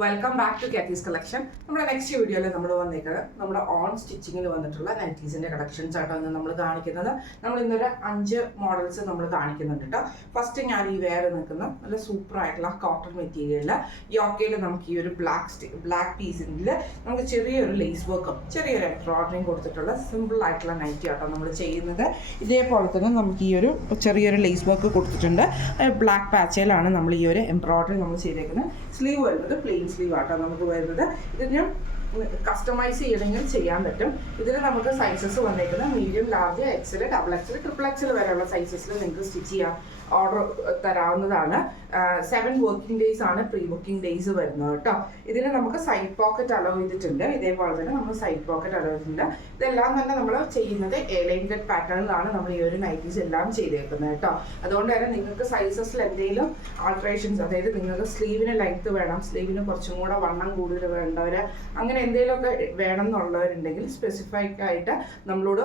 Welcome back to Kathy's collection. നമ്മുടെ next വീഡിയോയിൽ നമ്മൾ വന്നേക്കുന്നത് നമ്മുടെ ഓൺ സ്റ്റിച്ചിങ്ങിൽ വന്നിട്ടുള്ള നൈറ്റീസിൻ്റെ കളക്ഷൻസ് ആട്ടോ ഇന്ന് നമ്മൾ കാണിക്കുന്നത്. നമ്മൾ ഇന്നൊരു 5 മോഡൽസ് നമ്മൾ കാണിക്കുന്നുണ്ട് കേട്ടോ. ഫസ്റ്റ് ഞാൻ ഈ വേറെ നിൽക്കുന്ന നല്ല സൂപ്പർ ആയിട്ടുള്ള കോട്ടൺ മെറ്റീരിയലിൽ യോക്കയിൽ നമുക്ക് ഈ ഒരു ബ്ലാക്ക് പീസിൽ നമുക്ക് ചെറിയൊരു ലേസ് വർക്കും ചെറിയൊരു എംബ്രോയിഡറിയും കൊടുത്തിട്ടുള്ള സിമ്പിൾ ആയിട്ടുള്ള നൈറ്റി ആട്ടോ നമ്മൾ ചെയ്യുന്നത്. ഇതേപോലെ തന്നെ നമുക്ക് ഈ ഒരു ചെറിയൊരു ലേസ് വർക്ക് കൊടുത്തിട്ടുണ്ട്. ബ്ലാക്ക് പാച്ചയിലാണ് നമ്മൾ ഈ ഒരു എംബ്രോയിഡറി നമ്മൾ ചെയ്തേക്കുന്നത്. സ്ലീവ് വരുന്നത് പ്ലെയിൻ സ്ലീവ് ആട്ടോ നമുക്ക് വരുന്നത്. ഇത് ഞാൻ കസ്റ്റമൈസ് ചെയ്യണമെങ്കിൽ ചെയ്യാൻ പറ്റും. ഇതിൽ നമുക്ക് സൈസസ് വന്നേക്കുന്നത് medium, large, XL, double XL, triple XL വരെയുള്ള സൈസസിൽ നിങ്ങൾക്ക് സ്റ്റിച്ച് ചെയ്യാം, ഓർഡർ തരാവുന്നതാണ്. 7 വർക്കിംഗ് ഡേയ്സ് ആണ് പ്രീ ബുക്കിംഗ് ഡേയ്സ് വരുന്നത് കേട്ടോ. ഇതിന് നമുക്ക് സൈഡ് പോക്കറ്റ് അലോ ചെയ്തിട്ടുണ്ട്. ഇതേപോലെ തന്നെ നമ്മൾ സൈഡ് പോക്കറ്റ് അലോ ചെയ്തിട്ടുണ്ട്. ഇതെല്ലാം തന്നെ നമ്മൾ ചെയ്യുന്നത് എ-ലൈൻ കട്ട് പാറ്റേണിലാണ് നമ്മൾ ഈ ഒരു നൈറ്റീസ് എല്ലാം ചെയ്തേക്കുന്നത് കേട്ടോ. അതുകൊണ്ട് തന്നെ നിങ്ങൾക്ക് സൈസസിൽ എന്തെങ്കിലും ആൾട്രേഷൻസ്, അതായത് നിങ്ങൾക്ക് സ്ലീവിന് ലെങ്ത് വേണം, സ്ലീവിന് കുറച്ചും കൂടെ വണ്ണം കൂടുതൽ വേണ്ടവർ, അങ്ങനെ എന്തെങ്കിലുമൊക്കെ വേണം എന്നുള്ളവരുണ്ടെങ്കിൽ സ്പെസിഫിക് ആയിട്ട് നമ്മളോട്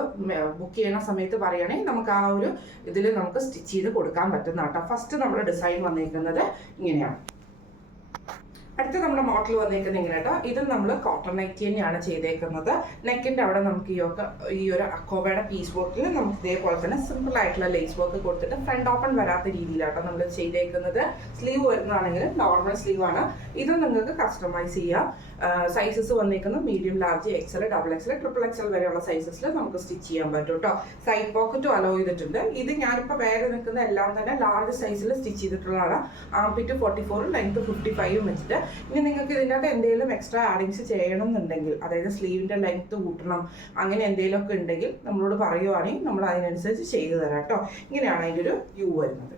ബുക്ക് ചെയ്യുന്ന സമയത്ത് പറയുകയാണെങ്കിൽ നമുക്ക് ആ ഒരു ഇതിൽ നമുക്ക് സ്റ്റിച്ച് ചെയ്ത് കൊടുക്കാൻ പറ്റുന്ന കേട്ടോ. ഫസ്റ്റ് നമ്മുടെ ഡിസൈൻ വന്നേക്കുന്നത് ഇങ്ങനെയാണ്. അടുത്ത നമ്മുടെ മോഡൽ വന്നേക്കുന്നത് ഇങ്ങനെ കേട്ടോ. ഇതും നമ്മൾ കോട്ടൺ നൈറ്റി തന്നെയാണ് ചെയ്തേക്കുന്നത്. നെക്കിൻ്റെ അവിടെ നമുക്ക് ഈ ഒരു അക്കോബയുടെ പീസ് വർക്കിൽ നമുക്ക് ഇതേപോലെ തന്നെ സിമ്പിൾ ആയിട്ടുള്ള ലേസ് വർക്ക് കൊടുത്തിട്ട് ഫ്രണ്ട് ഓപ്പൺ വരാത്ത രീതിയിലാട്ടോ നമ്മൾ ചെയ്തേക്കുന്നത്. സ്ലീവ് വരുന്നതാണെങ്കിൽ നോർമൽ സ്ലീവ് ആണ്. ഇതും നിങ്ങൾക്ക് കസ്റ്റമൈസ് ചെയ്യാം. സൈസസ് വന്നേക്കുന്നത് medium, large, XL, double XL, triple XL വരെയുള്ള സൈസസിൽ നമുക്ക് സ്റ്റിച്ച് ചെയ്യാൻ പറ്റും കേട്ടോ. സൈഡ് പോക്കറ്റും അലോ ചെയ്തിട്ടുണ്ട്. ഇത് ഞാനിപ്പോൾ വേറെ നിൽക്കുന്ന എല്ലാം തന്നെ ലാർജ് സൈസിൽ സ്റ്റിച്ച് ചെയ്തിട്ടുള്ളതാണ്. ആംപിറ്റ് 44, ലെങ്ത് 55 വെച്ചിട്ട്. ഇനി നിങ്ങൾക്ക് ഇതിൻ്റെ അകത്ത് എന്തെങ്കിലും എക്സ്ട്രാ ആഡിങ്സ് ചെയ്യണം എന്നുണ്ടെങ്കിൽ, അതായത് സ്ലീവിൻ്റെ ലെങ്ത് കൂട്ടണം, അങ്ങനെ എന്തെങ്കിലുമൊക്കെ ഉണ്ടെങ്കിൽ നമ്മളോട് പറയുവാണെങ്കിൽ നമ്മൾ അതിനനുസരിച്ച് ചെയ്തു തരാം കേട്ടോ. ഇങ്ങനെയാണ് അതിൻ്റെ ഒരു വ്യൂ വരുന്നത്.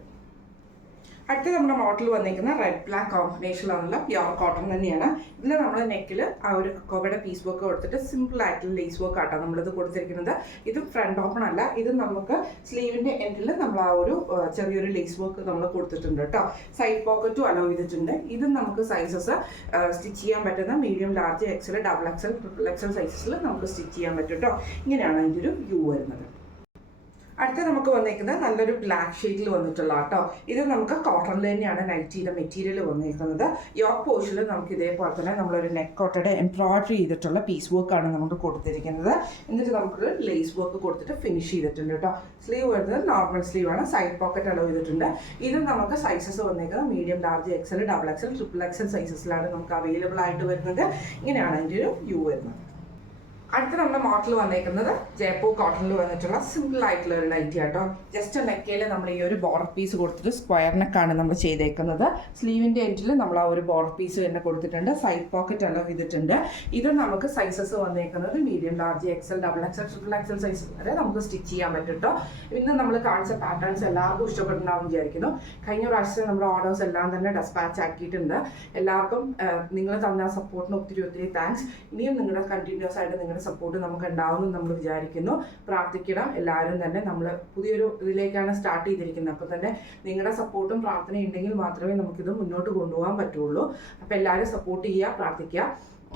അടുത്ത നമ്മുടെ മോഡൽ വന്നിരിക്കുന്ന റെഡ് ബ്ലാക്ക് കോമ്പിനേഷനിലുള്ള പ്യുവർ കോട്ടൺ തന്നെയാണ്. ഇതിൽ നമ്മൾ നെക്കിൽ ആ ഒരു അക്കോബയുടെ പീസ് വർക്ക് കൊടുത്തിട്ട് സിമ്പിൾ ആയിട്ടുള്ള ലേസ് വർക്ക് ആട്ടോ നമ്മളിത് കൊടുത്തിരിക്കുന്നത്. ഇത് ഫ്രണ്ട് ഓപ്പൺ അല്ല, ഇത് നമുക്ക് സ്ലീവിൻ്റെ എൻഡിൽ നമ്മൾ ആ ഒരു ചെറിയൊരു ലേസ് വർക്ക് നമ്മൾ കൊടുത്തിട്ടുണ്ട് കേട്ടോ. സൈഡ് പോക്കറ്റും അലോ ചെയ്തിട്ടുണ്ട്. ഇതും നമുക്ക് സൈസസ് സ്റ്റിച്ച് ചെയ്യാൻ പറ്റുന്ന medium, large, XL, double XL, triple XL സൈസസിൽ നമുക്ക് സ്റ്റിച്ച് ചെയ്യാൻ പറ്റും കേട്ടോ. ഇങ്ങനെയാണ് അതിൻ്റെ ഒരു വ്യൂ വരുന്നത്. അടുത്ത നമുക്ക് വന്നിരിക്കുന്നത് നല്ലൊരു ബ്ലാക്ക് ഷെയ്ഡിൽ വന്നിട്ടുള്ള കേട്ടോ. ഇത് നമുക്ക് കോട്ടണിൽ തന്നെയാണ് നൈറ്റിയുടെ മെറ്റീരിയൽ വന്നിരിക്കുന്നത്. യോക്ക് പോർഷനിൽ നമുക്ക് ഇതേപോലെ തന്നെ നമ്മളൊരു നെക്ക് കോട്ടയുടെ എംബ്രോയിഡറി ചെയ്തിട്ടുള്ള പീസ് വർക്കാണ് നമുക്ക് കൊടുത്തിരിക്കുന്നത്. എന്നിട്ട് നമുക്ക് ലേസ് വർക്ക് കൊടുത്തിട്ട് ഫിനിഷ് ചെയ്തിട്ടുണ്ട് കേട്ടോ. സ്ലീവ് വരുന്നത് നോർമൽ സ്ലീവ് ആണ്. സൈഡ് പോക്കറ്റ് അലോ ചെയ്തിട്ടുണ്ട്. ഇത് നമുക്ക് സൈസസ് വന്നിരിക്കുന്നത് medium, large, XL, double XL, triple XL സൈസസിലാണ് നമുക്ക് അവൈലബിൾ ആയിട്ട് വരുന്നത്. ഇങ്ങനെയാണ് അതിൻ്റെ ഒരു വ്യൂ വരുന്നത്. അടുത്ത നമ്മുടെ മോഡൽ വന്നേക്കുന്നത് ജയ്പൂർ കോട്ടണിൽ വന്നിട്ടുള്ള സിമ്പിൾ ആയിട്ടുള്ള ഒരു നൈറ്റി ആട്ടോ. ജസ്റ്റ് നെക്കയിൽ നമ്മൾ ഈ ഒരു ബോർഡർ പീസ് കൊടുത്തിട്ട് സ്ക്വയർ നെക്കാണ് നമ്മൾ ചെയ്തേക്കുന്നത്. സ്ലീവിൻ്റെ എൻഡിൽ നമ്മൾ ആ ഒരു ബോർഡർ പീസ് തന്നെ കൊടുത്തിട്ടുണ്ട്. സൈഡ് പോക്കറ്റ് അലോ ചെയ്തിട്ടുണ്ട്. ഇത് നമുക്ക് സൈസസ് വന്നേക്കുന്നത് medium, large, XL, double XL, triple XL size വരെ നമുക്ക് സ്റ്റിച്ച് ചെയ്യാൻ പറ്റും കേട്ടോ. ഇന്ന് നമ്മൾ കാണിച്ച പാറ്റേൺസ് എല്ലാവർക്കും ഇഷ്ടപ്പെട്ടുണ്ടാവും വിചാരിക്കുന്നു. കഴിഞ്ഞ പ്രാവശ്യം നമ്മുടെ ഓർഡേഴ്സ് എല്ലാം തന്നെ ഡെസ്പാച്ച് ആക്കിയിട്ടുണ്ട്. എല്ലാവർക്കും നിങ്ങൾ തന്ന സപ്പോർട്ടിന് ഒത്തിരി താങ്ക്സ്. ഇനിയും നിങ്ങളുടെ കണ്ടിന്യൂസ് ആയിട്ട് നിങ്ങളുടെ സപ്പോർട്ട് നമുക്ക് ഉണ്ടാവുമെന്ന് നമ്മൾ വിചാരിക്കുന്നു. പ്രാർത്ഥിക്കണം എല്ലാവരും തന്നെ. നമ്മൾ പുതിയൊരു ഇതിലേക്കാണ് സ്റ്റാർട്ട് ചെയ്തിരിക്കുന്നത്. അപ്പോൾ തന്നെ നിങ്ങളുടെ സപ്പോർട്ടും പ്രാർത്ഥനയും ഉണ്ടെങ്കിൽ മാത്രമേ നമുക്കിത് മുന്നോട്ട് കൊണ്ടുപോകാൻ പറ്റുള്ളൂ. അപ്പോൾ എല്ലാവരും സപ്പോർട്ട് ചെയ്യുക, പ്രാർത്ഥിക്കുക.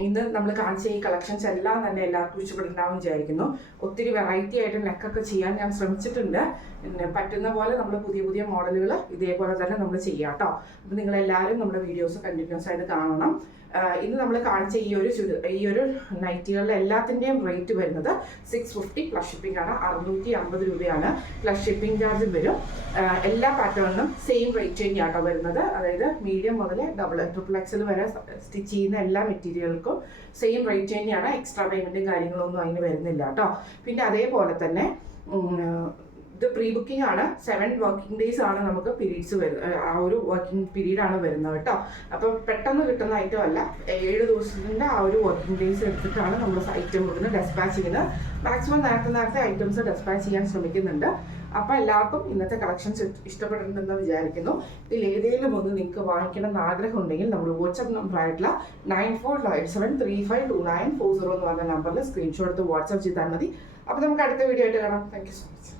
ഇന്ന് നമ്മൾ കാണിച്ച ഈ കളക്ഷൻസ് എല്ലാം തന്നെ എല്ലാവർക്കും ഇഷ്ടപ്പെട്ടുണ്ടാവും വിചാരിക്കുന്നു. ഒത്തിരി വെറൈറ്റി ആയിട്ട് നെക്കൊക്കെ ചെയ്യാൻ ഞാൻ ശ്രമിച്ചിട്ടുണ്ട്. പിന്നെ പറ്റുന്ന പോലെ നമ്മൾ പുതിയ മോഡലുകൾ ഇതേപോലെ തന്നെ നമ്മൾ ചെയ്യാം കേട്ടോ. അപ്പോൾ നിങ്ങളെല്ലാവരും നമ്മുടെ വീഡിയോസ് കണ്ടിന്യൂസ് ആയിട്ട് കാണണം. ഇന്ന് നമ്മൾ കാണിച്ച ഈ ഒരു നൈറ്റികളുടെ എല്ലാത്തിൻ്റെയും റേറ്റ് വരുന്നത് 650 പ്ലസ് ഷിപ്പിംഗ് ആണ്. 650 രൂപയാണ് പ്ലസ് ഷിപ്പിംഗ് ചാർജ് വരും. എല്ലാ പാറ്റേണിനും സെയിം റേറ്റ് തന്നെയാട്ടോ വരുന്നത്. അതായത് മീഡിയം മുതൽ ട്രിപ്പിൾ എക്സൽ വരെ സ്റ്റിച്ച് ചെയ്യുന്ന എല്ലാ മെറ്റീരിയൽക്കും സെയിം റേറ്റ് തന്നെയാണ്. എക്സ്ട്രാ പേയ്മെൻറ്റും കാര്യങ്ങളൊന്നും അതിന് വരുന്നില്ല കേട്ടോ. പിന്നെ അതേപോലെ തന്നെ ഇത് പ്രീ ബുക്കിംഗ് ആണ്. 7 വർക്കിംഗ് ഡേയ്സ് ആണ് നമുക്ക് പീരീഡ്സ് ആ ഒരു വർക്കിംഗ് പീരീഡ് ആണ് വരുന്നത് കേട്ടോ. അപ്പം പെട്ടെന്ന് കിട്ടുന്ന ഐറ്റം അല്ല. 7 ദിവസത്തിൻ്റെ ആ ഒരു വർക്കിംഗ് ഡേയ്സ് എടുത്തിട്ടാണ് നമ്മൾ ഐറ്റം ഇവിടുന്ന് ഡെസ്പാച്ച് ചെയ്യുന്നത്. മാക്സിമം നേരത്തെ ഐറ്റംസ് ഡെസ്പാച്ച് ചെയ്യാൻ ശ്രമിക്കുന്നുണ്ട്. അപ്പോൾ എല്ലാവർക്കും ഇന്നത്തെ കളക്ഷൻസ് ഇഷ്ടപ്പെട്ടിട്ടുണ്ടെന്ന് വിചാരിക്കുന്നു. ഇതിൽ ഏതെങ്കിലും ഒന്ന് നിങ്ങൾക്ക് വാങ്ങിക്കണം എന്ന് ആഗ്രഹം ഉണ്ടെങ്കിൽ നമ്മൾ വാട്സപ്പ് നമ്പർ ആയിട്ടുള്ള 9497352940 എന്ന് പറഞ്ഞ നമ്പറിൽ സ്ക്രീൻഷോട്ട് എടുത്ത് വാട്സപ്പ് ചെയ്താൽ മതി. അപ്പോൾ നമുക്ക് അടുത്ത വീഡിയോ ആയിട്ട് കാണാം. Thank you so much.